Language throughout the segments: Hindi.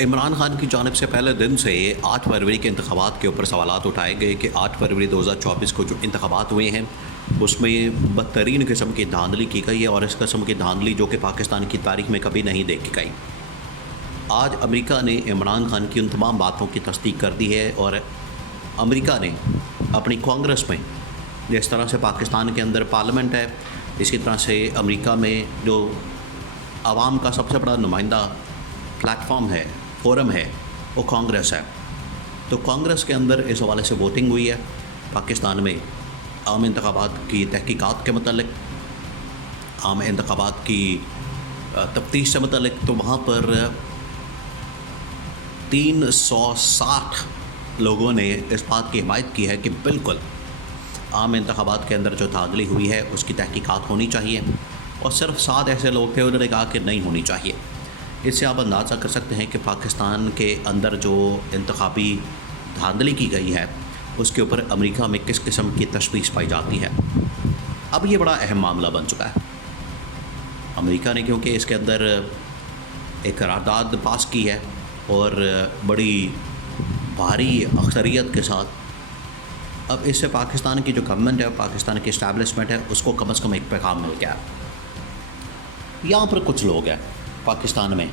इमरान खान की जानिब से पहले दिन से 8 फरवरी के इंतखाबात के ऊपर सवालात उठाए गए कि 8 फरवरी 2024 को जो इंतखाबात हुए हैं उसमें बदतरीन किस्म की धांधली की गई है और इस किस्म की धांधली जो कि पाकिस्तान की तारीख में कभी नहीं देखी गई। आज अमेरिका ने इमरान खान की उन तमाम बातों की तस्दीक कर दी है और अमेरिका ने अपनी कांग्रेस में, जिस तरह से पाकिस्तान के अंदर पार्लियामेंट है, इसी तरह से अमेरिका में जो आवाम का सबसे बड़ा नुमाइंदा प्लेटफॉर्म है, फोरम है, वो कांग्रेस है। तो कांग्रेस के अंदर इस हवाले से वोटिंग हुई है पाकिस्तान में आम इंतखाबात की तहकीकात के मतलब, आम इंतखाबात की तफ्तीश से मतलब। तो वहाँ पर 360 लोगों ने इस बात की हिमायत की है कि बिल्कुल आम इंतखाबात के अंदर जो धांधली हुई है उसकी तहकीकात होनी चाहिए, और सिर्फ 7 ऐसे लोग थे उन्होंने कहा कि नहीं होनी चाहिए। इससे आप अंदाज़ा कर सकते हैं कि पाकिस्तान के अंदर जो इंतखाबी धांधली की गई है उसके ऊपर अमेरिका में किस किस्म की तशवीश पाई जाती है। अब ये बड़ा अहम मामला बन चुका है अमेरिका ने, क्योंकि इसके अंदर एक करारदाद पास की है और बड़ी भारी अक्सरियत के साथ। अब इससे पाकिस्तान की जो गवर्नमेंट है, पाकिस्तान की इस्टेब्लिशमेंट है, उसको कम से कम एक पैगाम मिल गया। यहाँ पर कुछ लोग हैं पाकिस्तान में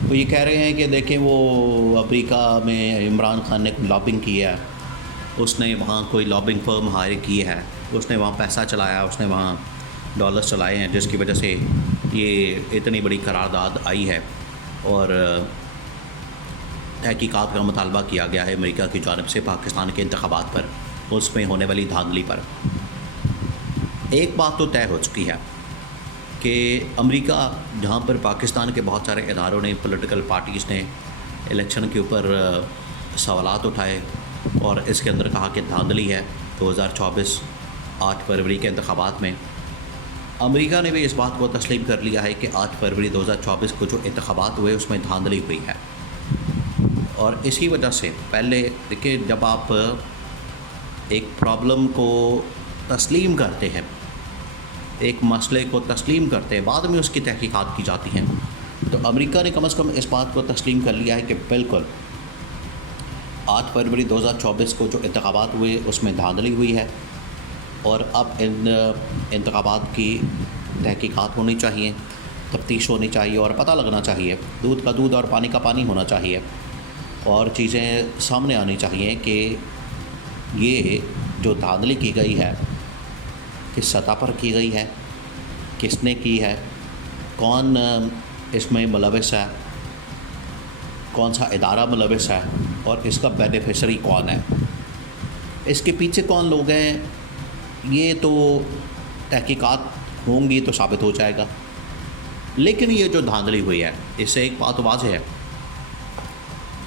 तो ये कह रहे हैं कि देखें वो अमेरिका में इमरान खान ने लॉबिंग की है, उसने वहाँ कोई लॉबिंग फर्म हायर की है, उसने वहाँ पैसा चलाया, उसने वहाँ डॉलर्स चलाए हैं, जिसकी वजह से ये इतनी बड़ी करारदाद आई है और तहकीकात का मुतालबा किया गया है अमेरिका की जानिब से पाकिस्तान के इंतखाबात पर, उसमें होने वाली धांधली पर। एक बात तो तय हो चुकी है कि अमेरिका, जहाँ पर पाकिस्तान के बहुत सारे इदारों ने, पॉलिटिकल पार्टीज़ ने इलेक्शन के ऊपर सवालात उठाए और इसके अंदर कहा कि धांधली है 2024 8 फरवरी के इंतखाबात में, अमेरिका ने भी इस बात को तस्लीम कर लिया है कि 8 फरवरी 2024 को जो इंतखाबात हुए उसमें धांधली हुई है। और इसी वजह से पहले देखिए, जब आप एक प्रॉब्लम को तस्लीम करते हैं, एक मसले को तस्लीम करते हैं, बाद में उसकी तहकीकात की जाती हैं, तो अमेरिका ने कम से कम इस बात को तस्लीम कर लिया है कि बिल्कुल 8 फरवरी 2024 को जो इंतखाबात हुए उसमें धांधली हुई है और अब इन इंतखाबात की तहकीकात होनी चाहिए, तफ्तीश होनी चाहिए और पता लगना चाहिए, दूध का दूध और पानी का पानी होना चाहिए और चीज़ें सामने आनी चाहिए कि ये जो धांधली की गई है किस सतह पर की गई है, किसने की है, कौन इसमें मुलविस है, कौन सा इदारा मुलविस है और इसका बेनिफिशरी कौन है, इसके पीछे कौन लोग हैं, ये तो तहकीकात होंगी तो साबित हो जाएगा। लेकिन ये जो धांधली हुई है, इससे एक बात वाज़ेह है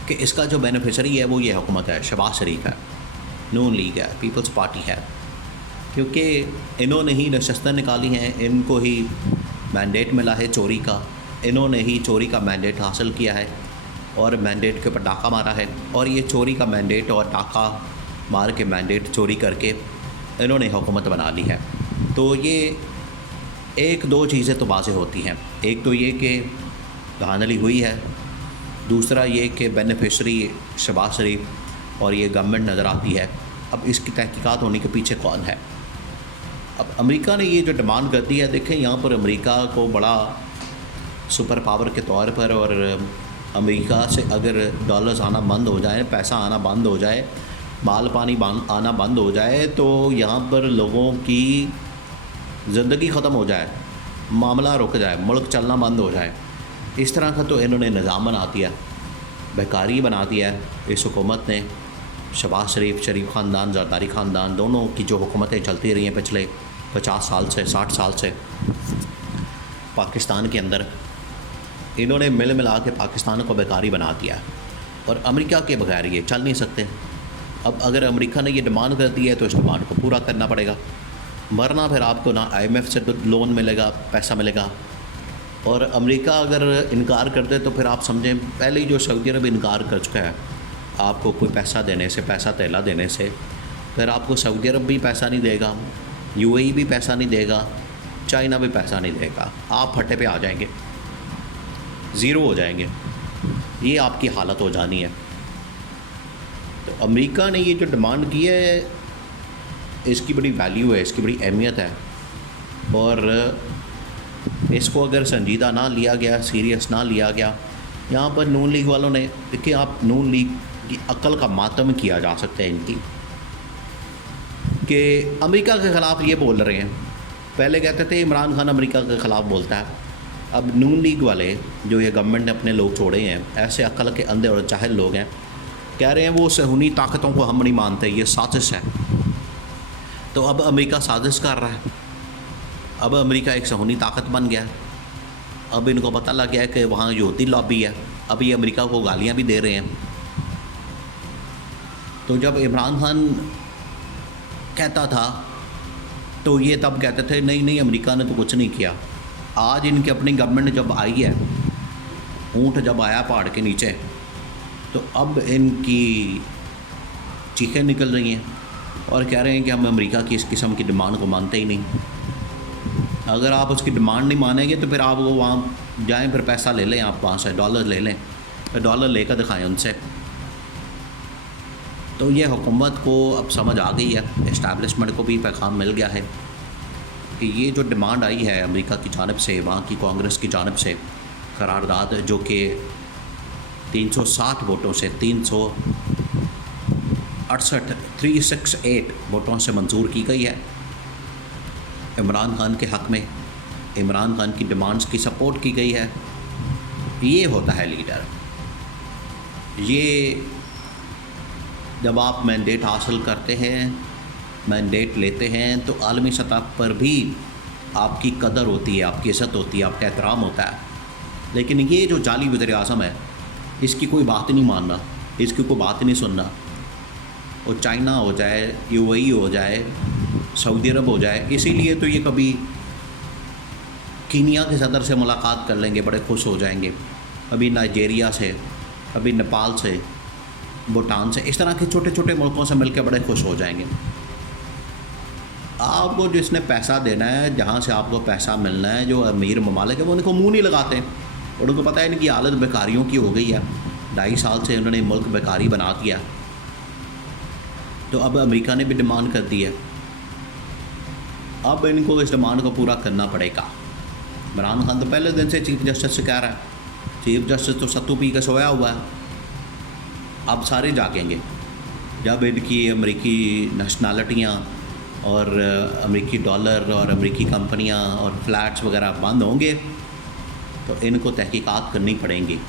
कि इसका जो बेनिफिशरी है वो ये हुकूमत है, शहबाज शरीफ है, नून लीग है, पीपल्स पार्टी है, क्योंकि इन्होंने ही नशस्तें निकाली हैं, इनको ही मैंडेट मिला है चोरी का, इन्होंने ही चोरी का मैंडेट हासिल किया है और मैंडेट के ऊपर डाका मारा है, और ये चोरी का मैंडेट और डाका मार के मैंडेट चोरी करके इन्होंने हुकूमत बना ली है। तो ये एक दो चीज़ें तो वाज़ेह होती हैं, एक तो ये कि धांधली हुई है, दूसरा ये कि बेनिफिशरी शहबाज शरीफ और ये गवर्नमेंट नज़र आती है। अब इसकी तहकीकात होने के पीछे कौन है। अब अमेरिका ने ये जो डिमांड कर दी है, देखें यहाँ पर अमेरिका को बड़ा सुपर पावर के तौर पर, और अमेरिका से अगर डॉलर्स आना बंद हो जाए, पैसा आना बंद हो जाए, माल पानी आना बंद हो जाए, तो यहाँ पर लोगों की ज़िंदगी ख़त्म हो जाए, मामला रुक जाए, मुल्क चलना बंद हो जाए, इस तरह का तो इन्होंने निज़ाम बना दिया, बेकारी बना दिया है इस हुकूमत ने। शहबाज शरीफ, शरीफ ख़ानदान, ज़रदारी ख़ानदान, दोनों की जो हुकूमतें चलती रही हैं पिछले 50 साल से, 60 साल से पाकिस्तान के अंदर, इन्होंने मिल मिला के पाकिस्तान को बेकारी बना दिया और अमेरिका के बगैर ये चल नहीं सकते। अब अगर अमेरिका ने ये डिमांड कर दी है तो इस डिमांड को पूरा करना पड़ेगा, वरना फिर आपको ना IMF से लोन मिलेगा, पैसा मिलेगा। और अमेरिका अगर इनकार कर दे तो फिर आप समझें, पहले ही जो सऊदी अरब इनकार कर चुका है आपको कोई पैसा देने से, पैसा तेला देने से, फिर आपको सऊदी अरब भी पैसा नहीं देगा, UAE भी पैसा नहीं देगा, चाइना भी पैसा नहीं देगा, आप फटे पे आ जाएंगे, ज़ीरो हो जाएंगे। ये आपकी हालत हो जानी है। तो अमेरिका ने ये जो डिमांड की है, इसकी बड़ी वैल्यू है, इसकी बड़ी अहमियत है, और इसको अगर संजीदा ना लिया गया, सीरियस ना लिया गया, यहाँ पर नून लीग वालों ने, देखिए आप नून लीग की अक्ल का मातम किया जा सकता है इनकी, कि अमेरिका के ख़िलाफ़ ये बोल रहे हैं। पहले कहते थे इमरान खान अमेरिका के ख़िलाफ़ बोलता है, अब नून लीग वाले जो ये गवर्नमेंट ने अपने लोग छोड़े हैं, ऐसे अक्ल के अंधे और जाहिल लोग हैं, कह रहे हैं वो सहूनी ताकतों को हम नहीं मानते, ये साजिश है। तो अब अमेरिका साजिश कर रहा है, अब अमेरिका एक सहूनी ताकत बन गया। अब इनको पता लग गया है कि वहाँ यहूदी लॉबी है, अब ये अमेरिका को गालियाँ भी दे रहे हैं। तो जब इमरान खान कहता था तो ये तब कहते थे नहीं नहीं अमेरिका ने तो कुछ नहीं किया। आज इनकी अपनी गवर्नमेंट जब आई है, ऊँट जब आया पहाड़ के नीचे, तो अब इनकी चीखें निकल रही हैं और कह रहे हैं कि हम अमेरिका की इस किस्म की डिमांड को मानते ही नहीं। अगर आप उसकी डिमांड नहीं मानेंगे तो फिर आप वो वहाँ जाएं, फिर पैसा ले लें, आप वहाँ से डॉलर ले लें, फिर डॉलर लेकर दिखाएं उनसे। तो ये हुकूमत को अब समझ आ गई है, इस्टेब्लिशमेंट को भी पैगाम मिल गया है कि ये जो डिमांड आई है अमेरिका की जानिब से, वहाँ की कांग्रेस की जानिब से, करारदाद जो कि 360 वोटों से 368 वोटों से मंजूर की गई है, इमरान खान के हक़ में, इमरान खान की डिमांड्स की सपोर्ट की गई है। ये होता है लीडर। ये जब आप मैंडेट हासिल करते हैं, मैंडेट लेते हैं, तो आलमी सतह पर भी आपकी कदर होती है, आपकी इज़्ज़त होती है, आपका एहतराम होता है। लेकिन ये जो जाली वज़ीर-ए-आज़म है, इसकी कोई बात नहीं मानना, इसकी कोई बात नहीं सुनना। वो चाइना हो जाए, यूएई हो जाए, सऊदी अरब हो जाए, इसीलिए तो ये कभी कीनिया के सदर से मुलाकात कर लेंगे, बड़े खुश हो जाएंगे, कभी नाइजीरिया से, कभी नेपाल से, भूटान से, इस तरह के छोटे छोटे मुल्कों से मिलकर बड़े खुश हो जाएंगे। आपको जिसने पैसा देना है, जहाँ से आपको पैसा मिलना है, जो अमीर ममालिक है, वो उनको मुँह नहीं लगाते। और उनको पता है इनकी हालत बेकारियों की हो गई है, 2.5 साल से उन्होंने मुल्क बेकारी बना दिया। तो अब अमेरिका ने भी डिमांड कर दी है, अब इनको इस डिमांड को पूरा करना पड़ेगा। इमरान खान तो पहले दिन से चीफ जस्टिस से कह रहा है, चीफ जस्टिस तो सत्तू पी के सोया हुआ है। अब सारे जागेंगे जब इनकी अमेरिकी नेशनैलिटियाँ और अमेरिकी डॉलर और अमेरिकी कंपनियाँ और फ्लैट्स वगैरह बंद होंगे, तो इनको तहकीकात करनी पड़ेंगी।